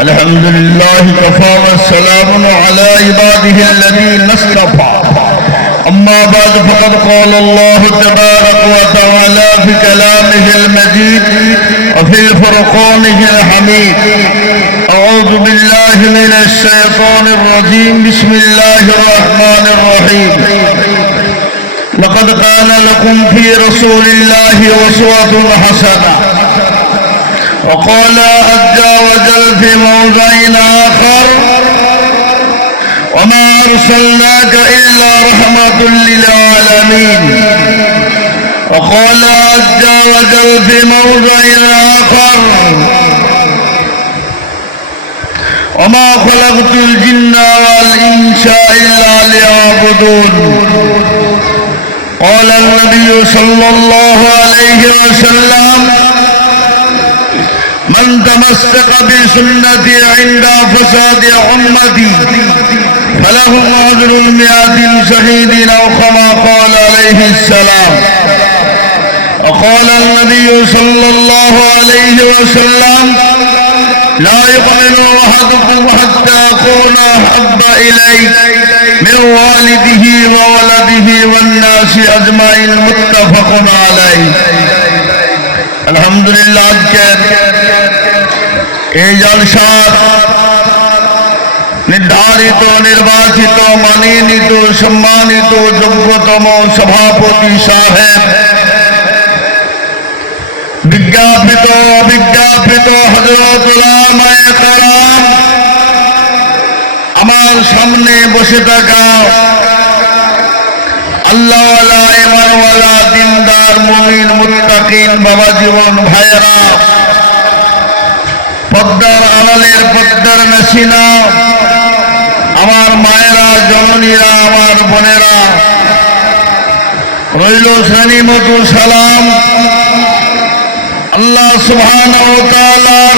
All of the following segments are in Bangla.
الحمد لله كفى والسلام على عباده الذين اصطفى أما بعد فقد قال الله تبارك وتعالى في كلامه المجيد وفي فرقانه الحميد أعوذ بالله من الشيطان الرجيم بسم الله الرحمن الرحيم لقد كان لكم في رسول الله أسوة حسنة وقال عز وجل في موضع آخر وما أرسلناك إلا رحمة للعالمين وقال عز وجل في موضع آخر وما خلقت الجن والإنس إلا ليعبدون قال النبي صلى الله عليه وسلم من تمسك بسنتي عند فساد أمتي فله أجر 100 شهيد أو كما قال عليه السلام وقال النبي صلى الله عليه وسلم لا يؤمن أحدكم حتى أكون أحب إليه من والده وولده والناس أجمعين متفق عليه আলহামদুলিল্লাহ আজকের এই জলসার নির্ধারিত নির্বাচিত মানিনীত সম্মানিত যোগ্যতম সভাপতি সাহেব বিজ্ঞাপিত অবিজ্ঞাপিত হযরত উলামায়ে কেরাম আমার সামনে বসে থাকা আল্লাহওয়ালা ঈমানওয়ালা দিনদার মুমিন মুত্তাকিন বাবা জীবন ভাইয়েরা পদ্মার আড়ালের পদ্মার মেশিনা আমার মায়েরা জননীরা আমার বোনেরা রইল শ্রেণীমতো সালাম আল্লাহ সুবহানাহু ওয়া তাআলার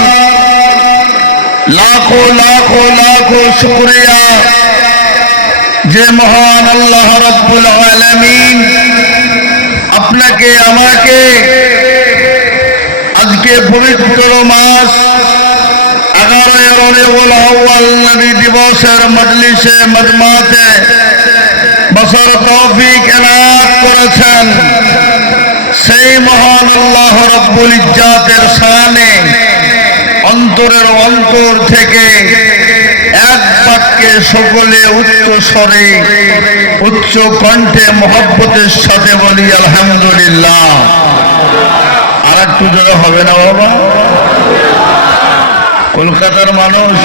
লাখো লাখো লাখো শুকরিয়া যে মহান আল্লাহ রাব্বুল আলামিন আপনাকে আমাকে আজকে পবিত্র মাস 11 রবিউল আউয়াল নবী দিবসের মজলিসে মজমাতে বসার তৌফিক এনায়েত করেছেন সেই মহান আল্লাহ রাব্বুল ইজ্জাতের শানে অন্তরের অন্তর থেকে এক বাক্যে সকলে উচ্চ স্বরে উচ্চ কণ্ঠে মহব্বতের সাথে বলি আলহামদুলিল্লাহ। আর একটু জোরে হবে না বাবা? কলকাতার মানুষ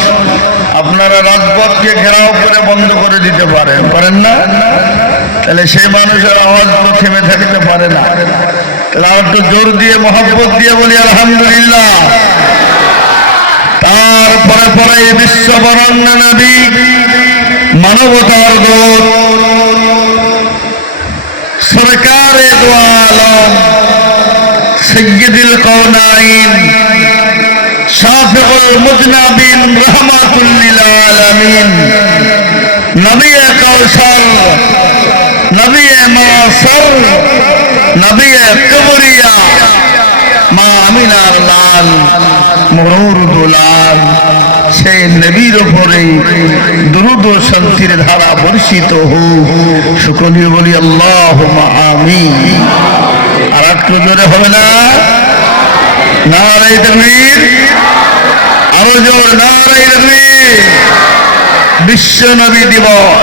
আপনারা রাজপথকে ঘেরাও করে বন্ধ করে দিতে পারেন না? তাহলে সেই মানুষের আওয়াজ তো থেমে থাকতে পারে না। তাহলে আর একটু জোর দিয়ে মহব্বত দিয়ে বলি আলহামদুলিল্লাহ। তারপরে পরে বিশ্ববরণ্য নবী মানবতার দূত সরকারে দো আলম সাইয়্যিদুল কাওনাইন শাফিউল মুজনাবিন রাহমাতুল লিল আলামিন নবী কাউসার নবী মাসর নবী কবরিয়া মা আমিনার লাল মরুর দুলাল সেই নবীর উপরে দুরূদ ও শান্তির ধারা বর্ষিত হোক সকলে বলি আল্লাহুম্মা আমিন। আর একটু জোরে হবে না? নারে তাকবীর, আরো জোর নারে তাকবীর। বিশ্ব নবী দিবস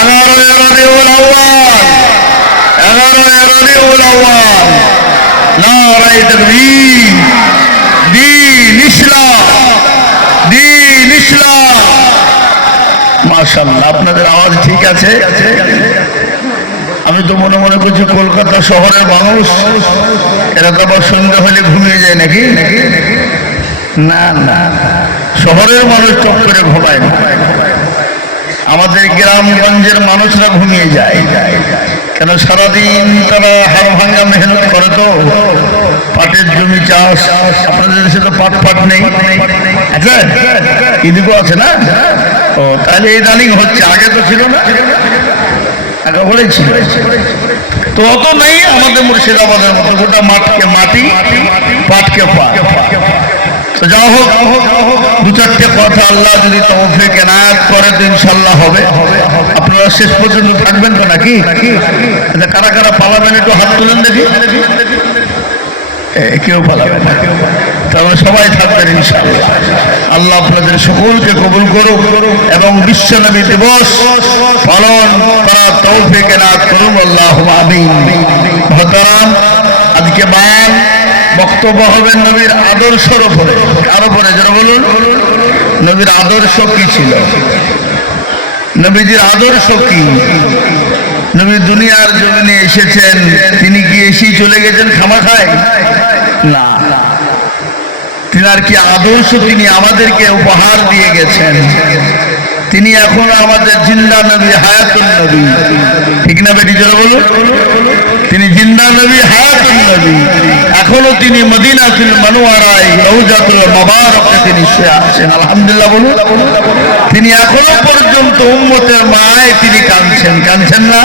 11 রবিউল আউয়াল নারে তাকবীর। দ্বীন ইসলাম মাশাআল্লাহ। আপনাদের আওয়াজ ঠিক আছে? আমি তো মনে মনে করছি কলকাতা শহরের মানুষ এরা তো আবার সন্ধ্যা হলে ঘুমিয়ে যায় নাকি? না না, শহরের মানুষ চট করে ঘুমায় না, আমাদের গ্রামগঞ্জের মানুষরা ঘুমিয়ে যায়। কেন? সারাদিন তারা হাড় ভাঙা মেহনত করে, তো পাটের জমি চাষ। আপনাদের দেশে তো পাট নেই? আচ্ছা, এদিকেও আছে না? ও তাহলে এই রানিং হচ্ছে, আগে তো ছিল না। আগে বলেছিল। তো অত নেই আমাদের মুর্শিদাবাদের মতো, গোটা মাঠকে মাটি, পাটকে পাট। তো যা হোক, দু চারটে কথা আল্লাহ যদি তৌফিক এনায়েত করে তো ইনশাল্লাহ হবে। আপনারা শেষ পর্যন্ত থাকবেন তো নাকি? কারা কারা পালাবেন একটু হাত তুলেন দেখি। কেউ পালাবে না, তবে সবাই থাকবেন ইনশাআল্লাহ। আল্লাহ আপনাদের সকলকে কবুল করুক এবং বিশ্ব নবী দিবস পালন করার তৌফিক এনায়েত করুন, আল্লাহুম্মা আমিন। মুহতারাম, আজকে বয়ান বক্তব্য হবে নবীর আদর্শের উপরে। কার উপরে? যারা বলুন, নবীর আদর্শ কি ছিল, নবীজির আদর্শ কি? নবী দুনিয়ার জমিনে এসেছেন, তিনি কি এসেই চলে গেছেন খামাখায়? না, তিনার কি আদর্শ তিনি আমাদেরকে উপহার দিয়ে গেছেন। তিনি এখন আমাদের জিন্দা নবী, হায়াতুল নবী, ঠিক না বেটি? যারা বলুন, তিনি জিন্দা নবী, হায়াতুল নবী। এখনো তিনি মদিনাতুল মুনাওয়ারায় রওজাতুল মুবারাকে তিনি শুয়ে আছেন, আলহামদুলিল্লাহ বলুন। তিনি এখনো পর্যন্ত উম্মতের মায় তিনি কাঁদছেন না?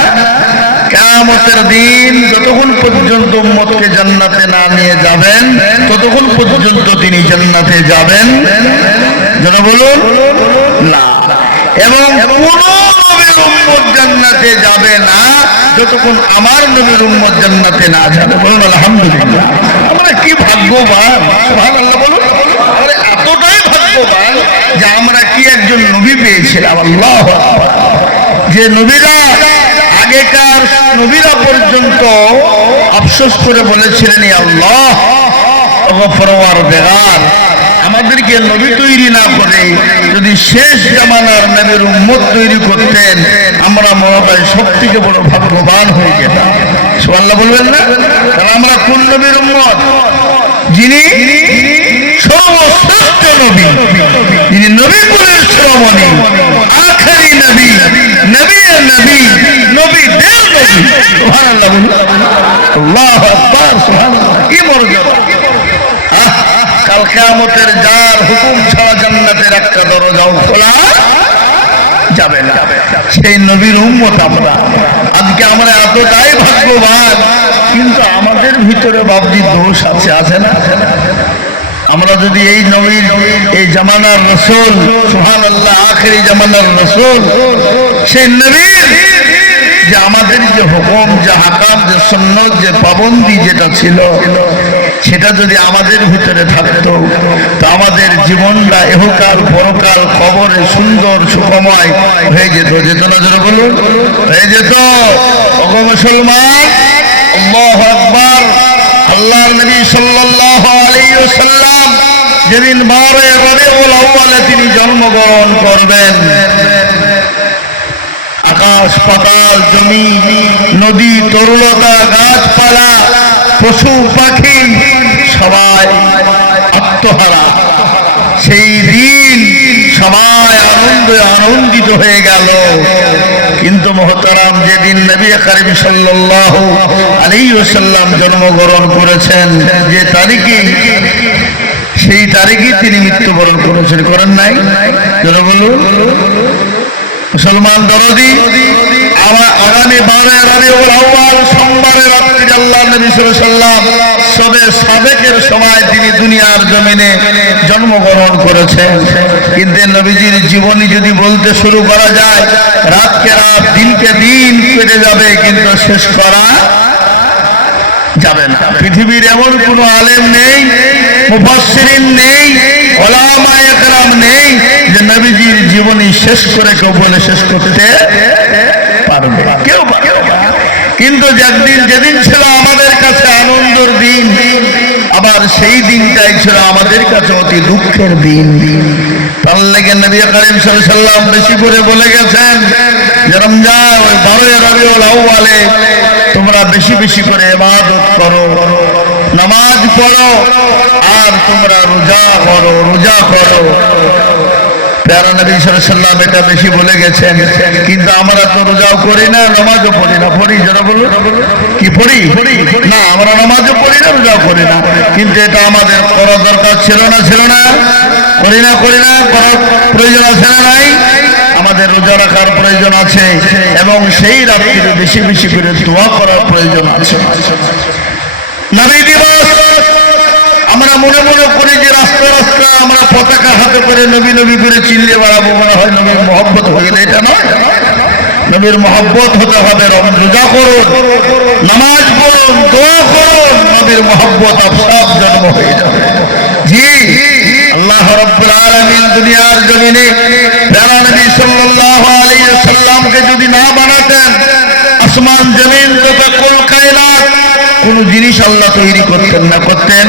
কিয়ামতের দিন যতক্ষণ পর্যন্ত উম্মতকে জান্নাতে না নিয়ে যাবেন ততক্ষণ পর্যন্ত তিনি জান্নাতে যাবেন, যারা বলুন না। এবং কোন নবীর উম্মত জান্নাতে যাবে না যতক্ষণ আমার নবীর উম্মত জান্নাতে না যাবে, বলুন আলহামদুলিল্লাহ। আমরা কি ভাগ্যবান, সুবহানাল্লাহ বলুন। আমরা এতটাই ভাগ্যবান যে আমরা কি একজন নবী পেয়েছিলাম, আল্লাহু আকবার। যে নবীরা, আগেকার নবীরা পর্যন্ত আফসোস করে বলেছিলেন, আল্লাহ পরওয়ারদিগার, আমাদেরকে নবী তৈরি না করে যদি শেষ জামানার নবীর উম্মত তৈরি করতেন আমরা মনে হয় সব থেকে বড় ভাগ্যবান হয়ে যেতাম। সুবহানাল্লাহ বলবেন না? কারণ আমরা কোন নবীর উম্মত? যিনি সর্বশ্রেষ্ঠ নবী, যিনি নবী কুলের শিরোমণি, আখেরি নবী, নবীর নবী, নবীদের নবী। সুবহানাল্লাহ বলুন, আল্লাহু আকবার, সুবহানাল্লাহ। কি মর্যাদা! কাল কিয়ামতের যার হুকুম ছাড়া জান্নাতের একটা দরজাও খোলা যাবে না, সেই নবীর উম্মত আমরা। আজকে আমরা এতটাই ভাগ্যবান, কিন্তু আমাদের ভিতরে বাবজি দোষ আছে না? আমরা যদি এই নবীর, এই জামানার রাসূল, সুবহানাল্লাহ, আখেরি জামানার রাসূল, সেই নবীর যে আমাদের যে হুকুম, যে হাকাম, যে সুন্নাত, যে পাবন্দি যেটা ছিল, সেটা যদি আমাদের ভিতরে থাকতো তো আমাদের জীবনটা ইহকাল পরকাল কবরে সুন্দর সুখময় হয়ে যেত। যেত না? জোরে বলুন, হয়ে যেত। ওগো মুসলমান, আল্লাহু আকবার। আল্লাহর নবী সাল্লাল্লাহু আলাইহি ওয়াসাল্লাম যেদিন 12 রবিউল আউয়ালে তিনি জন্মগ্রহণ করবেন, আকাশ পাতাল, জমি, নদী, তরুলতা, গাছপালা, পশু পাখি সবাই আত্মহারা। সেই দিন সবাই আনন্দিত হয়ে গেল। কিন্তু মুহতারাম, যেদিন নবী করিম সাল্লাল্লাহু আলাইহি ওয়াসাল্লাম জন্মগ্রহণ করেছেন, যে তারিখে, সেই তারিখে তিনি মৃত্যুবরণ করেছেন। করেন নাই? যারা বলুন, মুসলমান দরদি, আগামী 12 রবিউল আউয়াল সোমবারের রাত্রি আল্লাহ নবী সাল্লাল্লাহু আলাইহি ওয়াসাল্লাম সবে সাবেকের সময় তিনি দুনিয়ার জমিনে জন্মগ্রহণ করেছেন। কিন্তু নবীজির জীবনী যদি বলতে শুরু করা যায়, রাতকে রাত, দিনকে দিন কেটে যাবে, কিন্তু শেষ করা যাবে না। পৃথিবীর এমন কোন আলেম নেই, মুফাসসিরিন নেই, উলামায়ে কেরাম নেই যে নবীজির জীবনী শেষ করে কেউ বলে শেষ করতে পারবে, কেউ পারবে না। কিন্তু যেদিন ছিল আমাদের কাছে আনন্দের দিন, আবার সেই দিনটাই ছিল আমাদের কাছে অতি দুঃখের দিন। তার লেগে নবী করিম সাল্লাল্লাহু আলাইহি ওয়াসাল্লাম বেশি করে বলে গেছেন যে রমজান, ওই 12 রবিউল আউয়ালে তোমরা বেশি বেশি করে ইবাদত করো, নামাজ পড়ো, আর তোমরা রোজা করো। প্যারা নবী সাল্লাল্লাহু আলাইহি ওয়াসাল্লাম এটা বেশি বলে গেছেন। কিন্তু আমরা তো রোজাও করি না, নামাজও পড়ি না। পড়ি? যারা বলুন, কি পড়ি না? আমরা নামাজও পড়ি না, রোজাও করি না। কিন্তু এটা আমাদের করা দরকার ছিল না? করি না? করার প্রয়োজন আছে না নাই? আমাদের রোজা রাখার প্রয়োজন আছে এবং সেই রাত্রিতে বেশি বেশি করে দোয়া করার প্রয়োজন আছে। নবী দিবস আমরা মনে মনে করি যে রাস্তা রাস্তা আমরা পতাকা হাতে করে নবী নবী করে চিল্লে বেড়াবো, মনে হয় নবীর মহব্বত হয়ে গেলে। এটা নয়, নবীর মহব্বত হতে হবে। রোজা করুন, নামাজ পড়ুন, দোয়া করুন, নবীর মহব্বত সব জন্ম হয়ে যাবে। জি, আল্লাহ রাব্বুল আলামিন দুনিয়ার জমিনে প্যারা নবী সাল্লাল্লাহু আলাইহি ওয়াসাল্লামকে যদি না বানাতেন, আসমান জমিন তথা কুল কায়নাত কোন জিনিস আল্লাহ তৈরি করতেন না। করতেন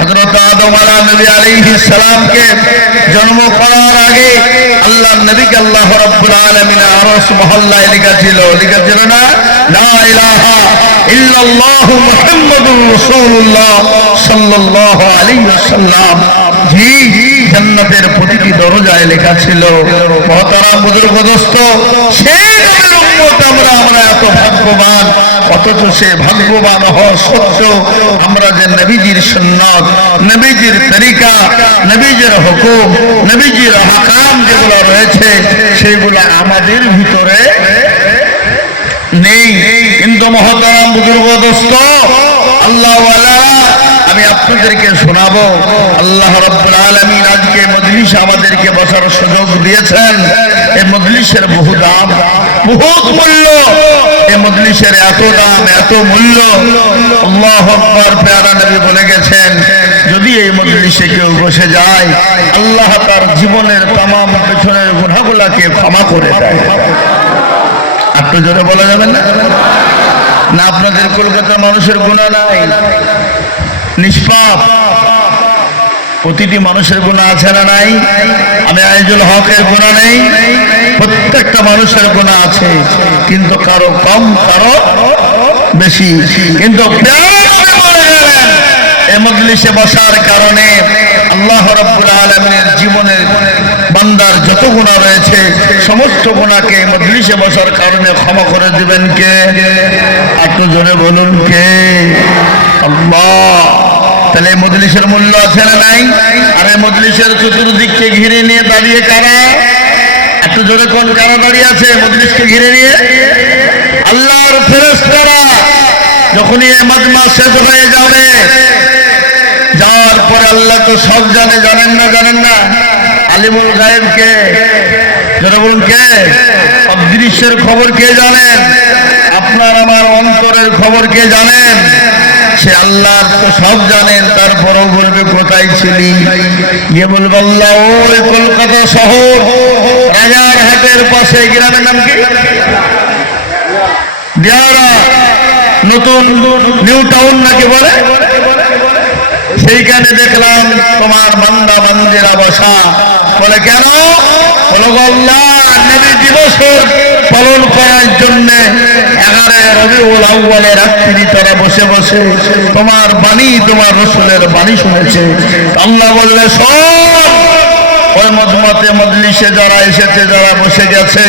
হযরত আদম আলাইহিস সালামকে জন্ম করার আগে আল্লাহ নবীকে আল্লাহ রাব্বুল আলামিন আরশ মহল্লায় লিখেছিল না, লা ইলাহা ইল্লাল্লাহু মুহাম্মাদুর রাসূলুল্লাহ সাল্লাল্লাহু আলাইহি ওয়াসাল্লাম। জি, জান্নাতের প্রতিটি দরজায় লেখা ছিল। মহতারাম বুজুর্গ দোস্ত, সেই নবীর উম্মত আমরা এত ভাগ্যবান, অথচ সে ভাগ্যবান হওয়া সত্ত্বেও আমরা যে নবীজির সুন্নাত, নবীজির তরিকা, নবীজির হুকুম, নবীজির আহকাম যেগুলো রয়েছে সেগুলো আমাদের ভিতরে নেই। কিন্তু মহতারাম বুজুর্গ দোস্ত, আল্লাহ ওয়ালারা, আমি আপনাদেরকে শোনাবো। আল্লাহ রাব্বুল আলামিন আজকে মজলিস আমাদেরকে বসার সুযোগ দিয়েছেন। এই মজলিসের বহু দাম, বহুত মূল্য। এই মজলিসের এত দাম, এত মূল্য। আল্লাহু আকবার। প্যারা নবী বলে গেছেন, যদি এই মজলিসে কেউ বসে যায়, আল্লাহ তার জীবনের तमाम পেছনের গুনাহগুলোকে ক্ষমা করে দেয়। একটু জোরে বলা যাবে না? না, আপনাদের কলকাতার মানুষের গুনাহ নাই? নিষ্পাপ প্রতিটি মানুষের গুনাহ আছে না নাই? আমি আইজুল হকের গুনাহ নেই? প্রত্যেকটা মানুষের গুনাহ আছে, কিন্তু কারো কম কারো বেশি। কিন্তু এই মজলিসে বসার কারণে আল্লাহ রাব্বুল আলামিনের জীবনের বান্দার যত গুনাহ রয়েছে সমস্ত গুনাহকে মজলিসে বসার কারণে ক্ষমা করে দিবেন কে? একটু জোরে বলুন কে? আল্লাহ। তাহলে এই মজলিসের মূল্য আছে না নাই? আর এই মজলিসের চতুর্দিককে ঘিরে নিয়ে দাঁড়িয়ে কারা? একটু জোরে কোন কারা দাঁড়িয়ে আছে মজলিসকে ঘিরে নিয়ে? আল্লাহর ফেরেশতারা। যখনই এই মাজমা শেষ হয়ে যাবে, যাওয়ার পরে আল্লাহ তো সব জানে, জানেন না? জানেন না? আলিমুল গায়েব কে? জোরে বলুন কে? অদৃশ্যের খবর কে জানেন? আপনার আমার অন্তরের খবর কে জানেন? সে আল্লাহ তো সব জানেন। তারপরও বলবে কোথায় ছিলি? গিয়ে বলবে আল্লাহ ওই কলকাতা শহর রাজারহাটের পাশে, গ্রামের নাম কি? দিয়ারা, নতুন নিউ টাউন নাকি বলে, সেইখানে দেখলাম তোমার বান্দা বান্দিরা বসা। বলে কেন? বলো আল্লাহ নবী দিবস পালন করার জন্য 11 রবিউল আউয়ালের রাত্রি তারা বসে বসে তোমার বাণী, তোমার রাসূলের বাণী শুনেছে। আল্লাহ বলবে শোন, ওই মজমাতে মজলিসে যারা এসেছে, যারা বসে গেছে,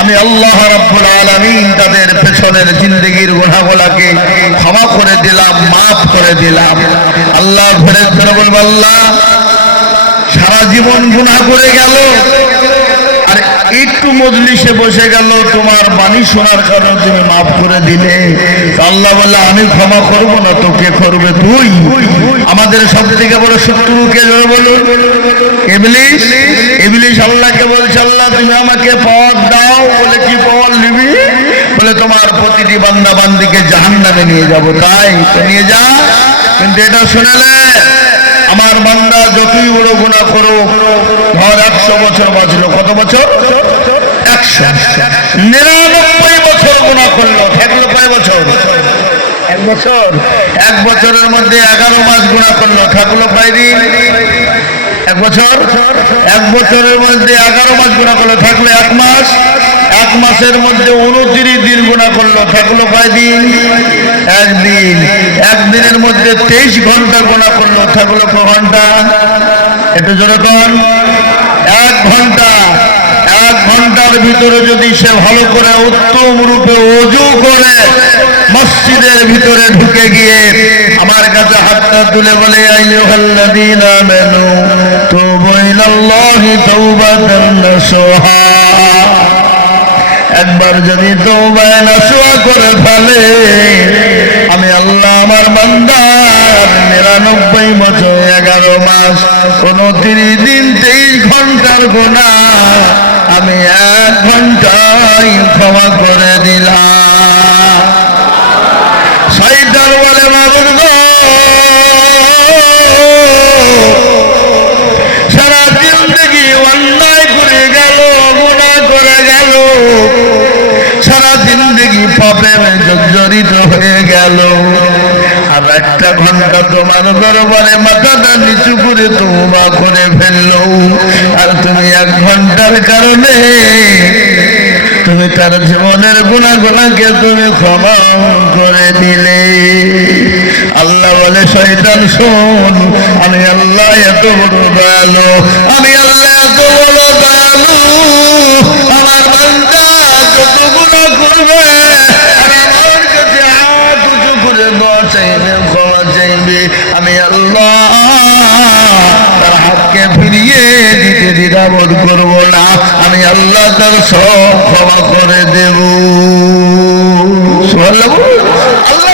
আমি আল্লাহ রাব্বুল আলামিন তাদের পেছনের জিন্দেগির গুনাহগুলোকে ক্ষমা করে দিলাম, মাফ করে দিলাম। আল্লাহ ঘরে ঘরে বলবো আল্লাহ সারা জীবন গুনাহ করে গেল, আর একটু মজলিসে বসে গেল, তোমার বাণী শোনার কারণে তুমি মাফ করে দিলে। আল্লাহ বললে আমি ক্ষমা করবো না তো কে করবে? তুই। আমাদের সব থেকে বড় শত্রু কে? বলুন ইবলিস। ইবলিস আল্লাহকে বলছে আল্লাহ তুমি আমাকে পাওয়ার দাও। বলে কি পাওয়ার নিবি? বলে তোমার প্রতিটি বান্দা বান্দিকে জাহান্নামে নিয়ে যাব। তাই তো নিয়ে যা, কিন্তু এটা শুনেলে আমার বান্দা যতই বড় গুনাহ করো, ধর 100 বছর বাঁচলো, কত বছর? 199 বছর গুনাহ করলো, থাকলো কয় বছর? 1 বছর। 1 বছরের মধ্যে 11 মাস গুনাহ করলো, থাকলো কয় দিন? 1 বছর। 1 বছরের মধ্যে 11 মাস গুনাহ করলো, থাকলো 1 মাস। 1 মাসের মধ্যে 29 দিন গুনাহ করলো, থাকলো কয় দিন? 1 দিন। 1 দিনের মধ্যে 23 ঘন্টা গুনাহ করলো, থাকলো কয় ঘন্টা? একটু জোরে কোন? 1 ঘন্টা। 1 ঘন্টার ভিতরে যদি সে ভালো করে উত্তম রূপে ওযু করে মসজিদের ভিতরে ঢুকে গিয়ে আমার কাছে হাতটা তুলে বলে আইয়ুহাল্লাযীনা আমানু তুবু ইলাল্লাহি তাওবাতান নাসুহা, একবার যদি তওবায়ে নাসুহা করে ফেলে, আমি আল্লাহ আমার বান্দার 99 বছর 11 মাস 29 দিন 23 ঘন্টার গুনাহ আমি 1 ঘন্টায় ক্ষমা করে দিলাম। শয়তান বলে, মাবুদ গো, সারা জিন্দেগি অন্যায় করে গেল, গুনাহ করে গেল, সারা জিন্দেগি পাপে জর্জরিত হয়ে গেল, আর 1 ঘন্টা তোমার দরবারে মাথাটা নিচু করে তওবা করে ফেললো, আর তুমি 1 ঘন্টার কারণে তুমি তার জীবনের গুনাহগুলোকে তুমি ক্ষমা করে দিলে। আল্লাহ বলে, শয়তান শোন, আমি আল্লাহ এত বড় দয়ালু, আমি আল্লাহ এত বড় দয়ালু, আমার বান্দা যত গুনাহ করবে আর আমার কাছে হাত উঁচু করে দোয়া চাইবে, ক্ষমা চাইবে, আমি আল্লাহ তার হাতকে ফিরিয়ে দিতে দ্বিধাবোধ করব না, আমি আল্লাহ তার সব ক্ষমা করে দেব। সুবহানাল্লাহ। আল্লাহ